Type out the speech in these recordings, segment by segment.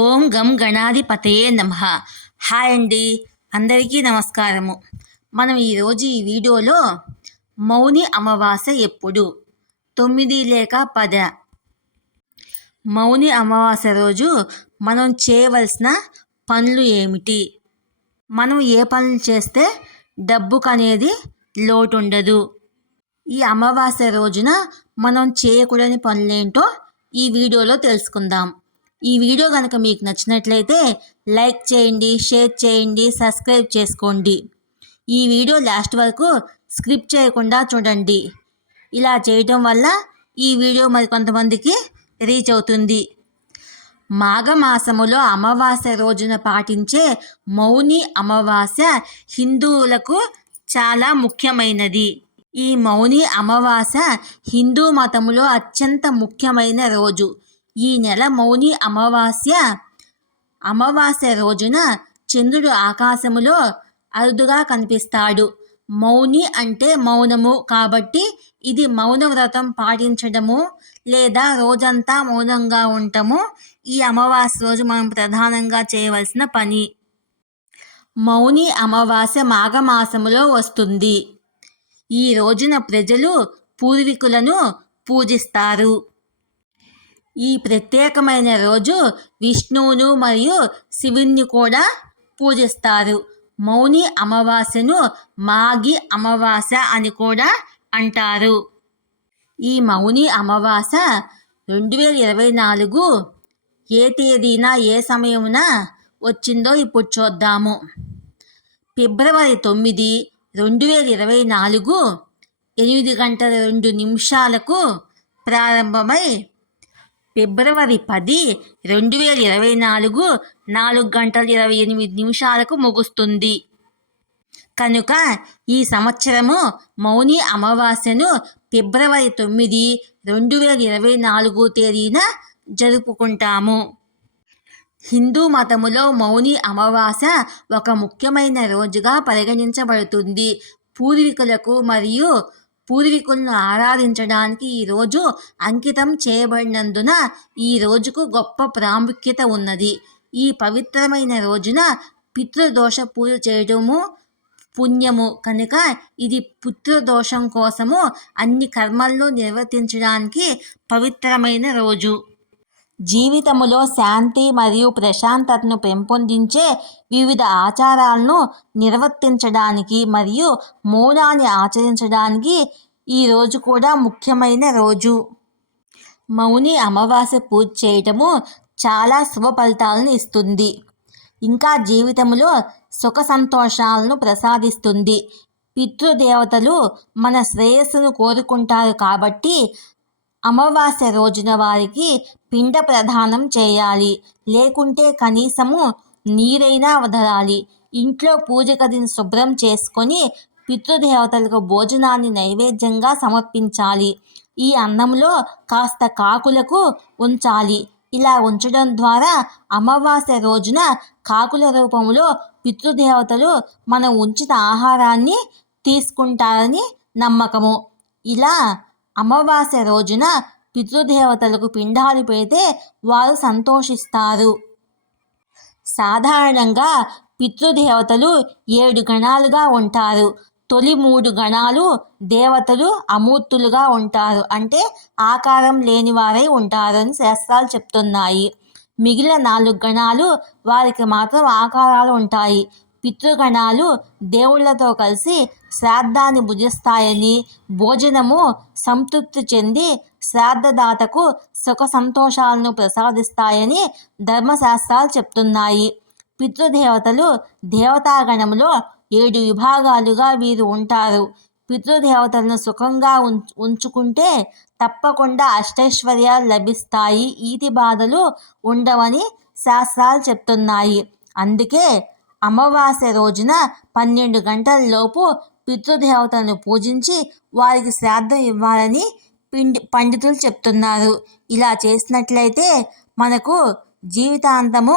ఓం గం గణాధిపతయే నమః. హాయ్ అండి, అందరికీ నమస్కారము. మనం ఈరోజు ఈ వీడియోలో మౌని అమావాస్య ఎప్పుడు 9 లేక 10? మౌని అమావాస్య రోజు మనం చేయవలసిన పనులు ఏమిటి? మనం ఏ పనులు చేస్తే డబ్బుకు అనేది లోటు ఉండదు? ఈ అమావాస్య రోజున మనం చేయకూడని పనులేంటో ఈ వీడియోలో తెలుసుకుందాం. ఈ వీడియో కనుక మీకు నచ్చినట్లయితే లైక్ చేయండి, షేర్ చేయండి, సబ్స్క్రైబ్ చేసుకోండి. ఈ వీడియో లాస్ట్ వరకు స్కిప్ చేయకుండా చూడండి. ఇలా చేయటం వల్ల ఈ వీడియో మరికొంతమందికి రీచ్ అవుతుంది. మాఘమాసములో అమావాస్య రోజున పాటించే మౌని అమావాస్య హిందువులకు చాలా ముఖ్యమైనది. ఈ మౌని అమావాస్య హిందూ మతములో అత్యంత ముఖ్యమైన రోజు. ఈ నెల మౌని అమావాస్య రోజున చంద్రుడు ఆకాశములో అరుదుగా కనిపిస్తాడు. మౌని అంటే మౌనము కాబట్టి ఇది మౌన వ్రతం పాటించడము లేదా రోజంతా మౌనంగా ఉండటము ఈ అమావాస్య రోజు మనం ప్రధానంగా చేయవలసిన పని. మౌని అమావాస్య మాఘమాసములో వస్తుంది. ఈ రోజున ప్రజలు పూర్వీకులను పూజిస్తారు. ఈ ప్రత్యేకమైన రోజు విష్ణువును మరియు శివుణ్ణి కూడా పూజిస్తారు. మౌని అమావాస్యను మాఘి అమావాస్య అని కూడా అంటారు. ఈ మౌని అమావాస్య 2024 ఏ తేదీన ఏ సమయమున వచ్చిందో ఇప్పుడు చూద్దాము. ఫిబ్రవరి 9, 2024 8:02 ప్రారంభమై ఫిబ్రవరి 10, 2024 4:28 ముగుస్తుంది. కనుక ఈ సంవత్సరము మౌని అమావాస్యను ఫిబ్రవరి 9, 2024 తేదీన జరుపుకుంటాము. హిందూ మతములో మౌని అమావాస్య ఒక ముఖ్యమైన రోజుగా పరిగణించబడుతుంది. పూర్వీకులను ఆరాధించడానికి ఈ రోజు అంకితం చేయబడినందున ఈ రోజుకు గొప్ప ప్రాముఖ్యత ఉన్నది. ఈ పవిత్రమైన రోజున పితృదోష పూజ చేయడము పుణ్యము కనుక ఇది పితృదోషం కోసము అన్ని కర్మలను నిర్వర్తించడానికి పవిత్రమైన రోజు. జీవితములో శాంతి మరియు ప్రశాంతతను పెంపొందించే వివిధ ఆచారాలను నిర్వర్తించడానికి మరియు మౌనాన్ని ఆచరించడానికి ఈ రోజు కూడా ముఖ్యమైన రోజు. మౌని అమావాస్య పూజ చేయటము చాలా శుభ ఫలితాలను ఇస్తుంది. ఇంకా జీవితంలో సుఖ సంతోషాలను ప్రసాదిస్తుంది. పితృదేవతలు మన శ్రేయస్సును కోరుకుంటారు కాబట్టి అమావాస్య రోజున వారికి పిండ ప్రదానం చేయాలి. లేకుంటే కనీసము నీరైనా వదలాలి. ఇంట్లో పూజ గదిని శుభ్రం చేసుకొని పితృదేవతలకు భోజనాన్ని నైవేద్యంగా సమర్పించాలి. ఈ అన్నంలో కాస్త కాకులకు ఉంచాలి. ఇలా ఉంచడం ద్వారా అమావాస్య రోజున కాకుల రూపంలో పితృదేవతలు మనం ఉంచిన ఆహారాన్ని తీసుకుంటారని నమ్మకము. ఇలా అమావాస్య రోజున పితృదేవతలకు పిండాలు పెడితే వారు సంతోషిస్తారు. సాధారణంగా పితృదేవతలు 7 గణాలుగా ఉంటారు. తొలి 3 గణాలు దేవతలు అమూర్తులుగా ఉంటారు, అంటే ఆకారం లేని వారై ఉంటారు అని శాస్త్రాలు చెప్తున్నాయి. మిగిలిన 4 గణాలు వారికి మాత్రం ఆకారాలు ఉంటాయి. పితృగణాలు దేవుళ్లతో కలిసి శ్రాద్ధాన్ని భుజిస్తాయని, భోజనము సంతృప్తి చెంది శ్రాద్ధదాతకు సుఖ సంతోషాలను ప్రసాదిస్తాయని ధర్మశాస్త్రాలు చెప్తున్నాయి. పితృదేవతలు దేవతాగణములో 7 విభాగాలుగా వీరు ఉంటారు. పితృదేవతలను సుఖంగా ఉంచుకుంటే తప్పకుండా అష్టైశ్వర్యాలు లభిస్తాయి, ఈతి బాధలు ఉండవని శాస్త్రాలు చెప్తున్నాయి. అందుకే అమావాస్య రోజున 12 గంటల లోపు పితృదేవతలను పూజించి వారికి శ్రాద్ధం ఇవ్వాలని పండితులు చెప్తున్నారు. ఇలా చేసినట్లయితే మనకు జీవితాంతము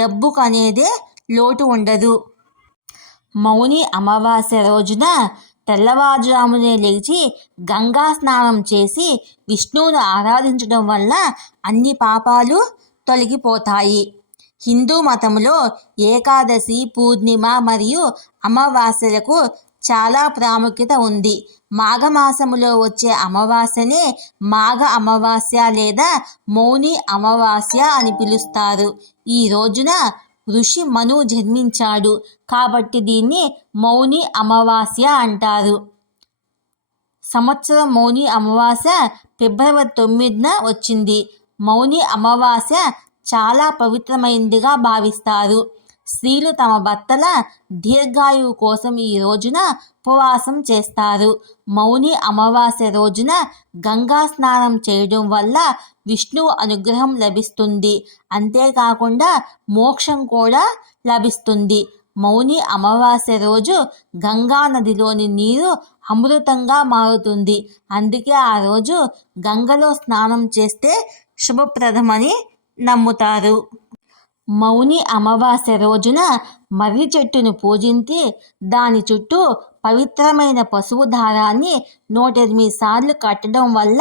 డబ్బుకు అనేదే లోటు ఉండదు. మౌని అమావాస్య రోజున తెల్లవారుజామునే లేచి గంగా స్నానం చేసి విష్ణువును ఆరాధించడం వల్ల అన్ని పాపాలు తొలగిపోతాయి. హిందూ మతంలో ఏకాదశి, పూర్ణిమ మరియు అమావాస్యలకు చాలా ప్రాముఖ్యత ఉంది. మాఘమాసములో వచ్చే అమావాస్యనే మాఘ అమావాస్య లేదా మౌని అమావాస్య అని పిలుస్తారు. ఈ రోజున ఋషి మను జన్మించాడు కాబట్టి దీన్ని మౌని అమావాస్య అంటారు. సంవత్సరం మౌని అమావాస్య ఫిబ్రవరి 9న వచ్చింది. మౌని అమావాస్య చాలా పవిత్రమైనదిగా భావిస్తారు. స్త్రీలు తమ భర్తల దీర్ఘాయువు కోసం ఈ రోజున ఉపవాసం చేస్తారు. మౌని అమావాస్య రోజున గంగా స్నానం చేయడం వల్ల విష్ణువు అనుగ్రహం లభిస్తుంది. అంతేకాకుండా మోక్షం కూడా లభిస్తుంది. మౌని అమావాస్య రోజు గంగా నదిలోని నీరు అమృతంగా మారుతుంది. అందుకే ఆ రోజు గంగలో స్నానం చేస్తే శుభప్రదమని నమ్ముతారు. మౌని అమావాస్య రోజున మర్రి చెట్టును పూజించి దాని చుట్టూ పవిత్రమైన పసుపు దారాన్ని 108 సార్లు కట్టడం వల్ల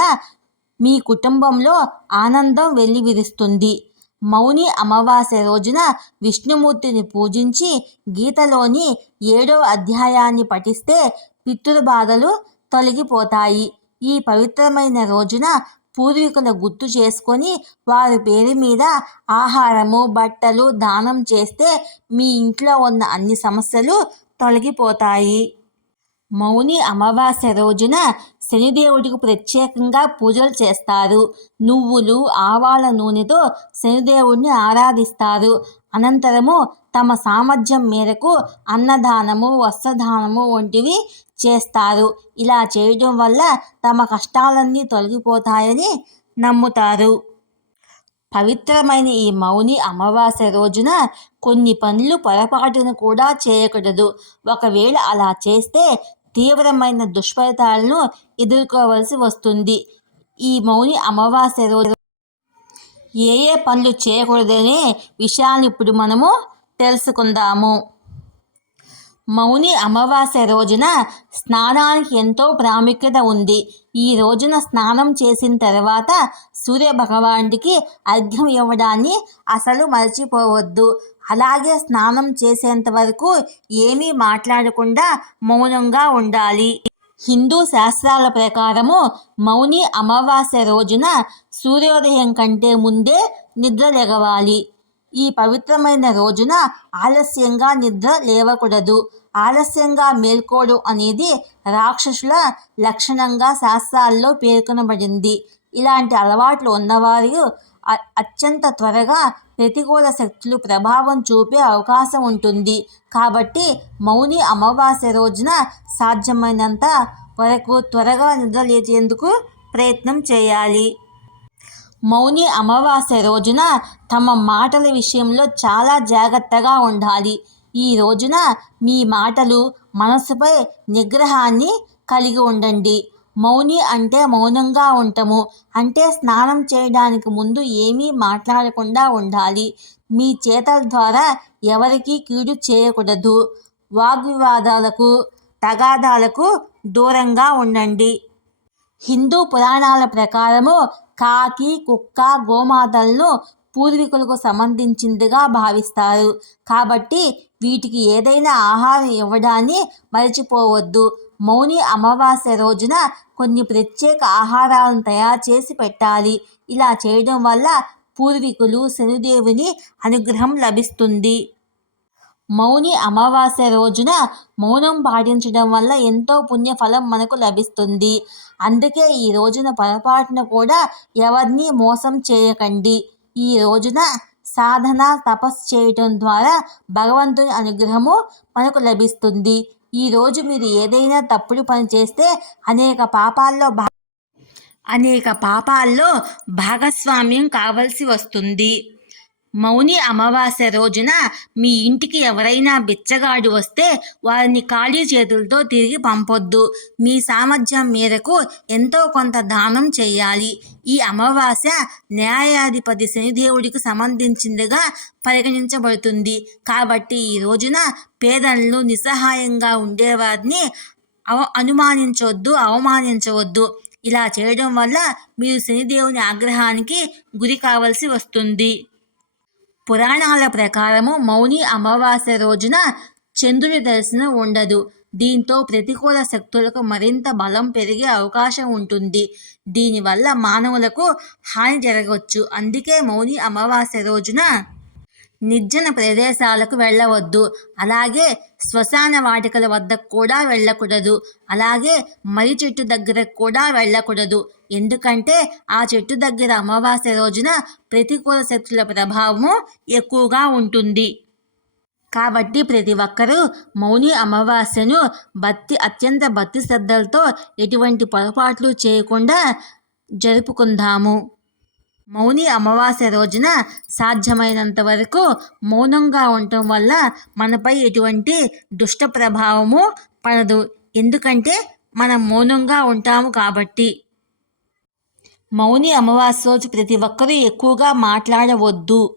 మీ కుటుంబంలో ఆనందం వెల్లివిరుస్తుంది. మౌని అమావాస్య రోజున విష్ణుమూర్తిని పూజించి గీతలోని 7వ అధ్యాయాన్ని పఠిస్తే పితృబాధలు తొలగిపోతాయి. ఈ పవిత్రమైన రోజున పూర్వీకుల గుర్తు చేసుకొని వారి పేరు మీద ఆహారము, బట్టలు దానం చేస్తే మీ ఇంట్లో ఉన్న అన్ని సమస్యలు తొలగిపోతాయి. మౌని అమావాస్య రోజున శనిదేవుడికి ప్రత్యేకంగా పూజలు చేస్తారు. నువ్వులు, ఆవాల నూనెతో శనిదేవుడిని ఆరాధిస్తారు. అనంతరము తమ సామర్థ్యం మేరకు అన్నదానము, వస్త్రదానము వంటివి చేస్తారు. ఇలా చేయడం వల్ల తమ కష్టాలన్నీ తొలగిపోతాయని నమ్ముతారు. పవిత్రమైన ఈ మౌని అమావాస్య రోజున కొన్ని పనులు పొరపాటున కూడా చేయకూడదు. ఒకవేళ అలా చేస్తే తీవ్రమైన దుష్ఫలితాలను ఎదుర్కోవలసి వస్తుంది. ఈ మౌని అమావాస్య రోజు ఏ పనులు చేయకూడదనే విషయాన్ని ఇప్పుడు మనము తెలుసుకుందాము. మౌని అమావాస్య రోజున స్నానానికి ఎంతో ప్రాముఖ్యత ఉంది. ఈ రోజున స్నానం చేసిన తర్వాత సూర్యభగవానుడికి అర్ఘ్యం ఇవ్వడాన్ని అసలు మర్చిపోవద్దు. అలాగే స్నానం చేసేంత వరకు ఏమీ మాట్లాడకుండా మౌనంగా ఉండాలి. హిందూ శాస్త్రాల ప్రకారము మౌని అమావాస్య రోజున సూర్యోదయం కంటే ముందే నిద్ర లెగవాలి. ఈ పవిత్రమైన రోజున ఆలస్యంగా నిద్ర లేవకూడదు. ఆలస్యంగా మేల్కోవడం అనేది రాక్షసుల లక్షణంగా శాస్త్రాల్లో పేర్కొనబడింది. ఇలాంటి అలవాట్లు ఉన్నవారు అత్యంత త్వరగా ప్రతికూల శక్తులు ప్రభావం చూపే అవకాశం ఉంటుంది. కాబట్టి మౌని అమావాస్య రోజున సాధ్యమైనంత వరకు త్వరగా నిద్ర లేచేందుకు ప్రయత్నం చేయాలి. మౌని అమావాస్య రోజున తమ మాటల విషయంలో చాలా జాగ్రత్తగా ఉండాలి. ఈ రోజున మీ మాటలు, మనసుపై నిగ్రహాన్ని కలిగి ఉండండి. మౌని అంటే మౌనంగా ఉండటము అంటే స్నానం చేయడానికి ముందు ఏమీ మాట్లాడకుండా ఉండాలి. మీ చేతల ద్వారా ఎవరికీ కీడు చేయకూడదు. వాగ్వివాదాలకు, తగాదాలకు దూరంగా ఉండండి. హిందూ పురాణాల ప్రకారము కాకి, కుక్క, గోమాతలను పూర్వీకులకు సంబంధించిందిగా భావిస్తారు. కాబట్టి వీటికి ఏదైనా ఆహారం ఇవ్వడాన్ని మర్చిపోవద్దు. మౌని అమావాస్య రోజున కొన్ని ప్రత్యేక ఆహారాలను తయారు చేసి పెట్టాలి. ఇలా చేయడం వల్ల పూర్వీకులు, శనిదేవుని అనుగ్రహం లభిస్తుంది. మౌని అమావాస్య రోజున మౌనం పాటించడం వల్ల ఎంతో పుణ్యఫలం మనకు లభిస్తుంది. అందుకే ఈ రోజున పొరపాటున కూడా ఎవరిని మోసం చేయకండి. ఈ రోజున సాధన, తపస్సు చేయటం ద్వారా భగవంతుని అనుగ్రహము మనకు లభిస్తుంది. ఈ రోజు మీరు ఏదైనా తప్పుడు పని చేస్తే అనేక పాపాల్లో భాగస్వామ్యం కావలసి వస్తుంది. మౌని అమావాస్య రోజున మీ ఇంటికి ఎవరైనా బిచ్చగాడు వస్తే వారిని ఖాళీ చేతులతో తిరిగి పంపొద్దు. మీ సామర్థ్యం మేరకు ఎంతో కొంత దానం చేయాలి. ఈ అమావాస్య న్యాయాధిపతి శనిదేవుడికి సంబంధించిందిగా పరిగణించబడుతుంది. కాబట్టి ఈ రోజున పేదలను, నిస్సహాయంగా ఉండేవారిని అవమానించవద్దు. ఇలా చేయడం వల్ల మీరు శనిదేవుని ఆగ్రహానికి గురి కావలసి వస్తుంది. పురాణాల ప్రకారము మౌని అమావాస్య రోజున చంద్రుడి దర్శనం ఉండదు. దీంతో ప్రతికూల శక్తులకు మరింత బలం పెరిగే అవకాశం ఉంటుంది. దీనివల్ల మానవులకు హాని జరగవచ్చు. అందుకే మౌని అమావాస్య రోజున నిర్జన ప్రదేశాలకు వెళ్ళవద్దు. అలాగే శ్మశాన వాటికల వద్దకు కూడా వెళ్ళకూడదు. అలాగే మర్రి చెట్టు దగ్గరకు కూడా వెళ్ళకూడదు. ఎందుకంటే ఆ చెట్టు దగ్గర అమావాస్య రోజున ప్రతికూల శక్తుల ప్రభావము ఎక్కువగా ఉంటుంది. కాబట్టి ప్రతి ఒక్కరూ మౌని అమావాస్యను అత్యంత భక్తి శ్రద్ధలతో ఎటువంటి పొరపాట్లు చేయకుండా జరుపుకుందాము. మౌని అమావాస్య రోజున సాధ్యమైనంత వరకు మౌనంగా ఉండటం వల్ల మనపై ఎటువంటి దుష్ట ప్రభావము పడదు. ఎందుకంటే మనం మౌనంగా ఉంటాము కాబట్టి. మౌని అమావాస్య రోజు ప్రతి ఒక్కరూ ఎక్కువగా మాట్లాడవద్దు.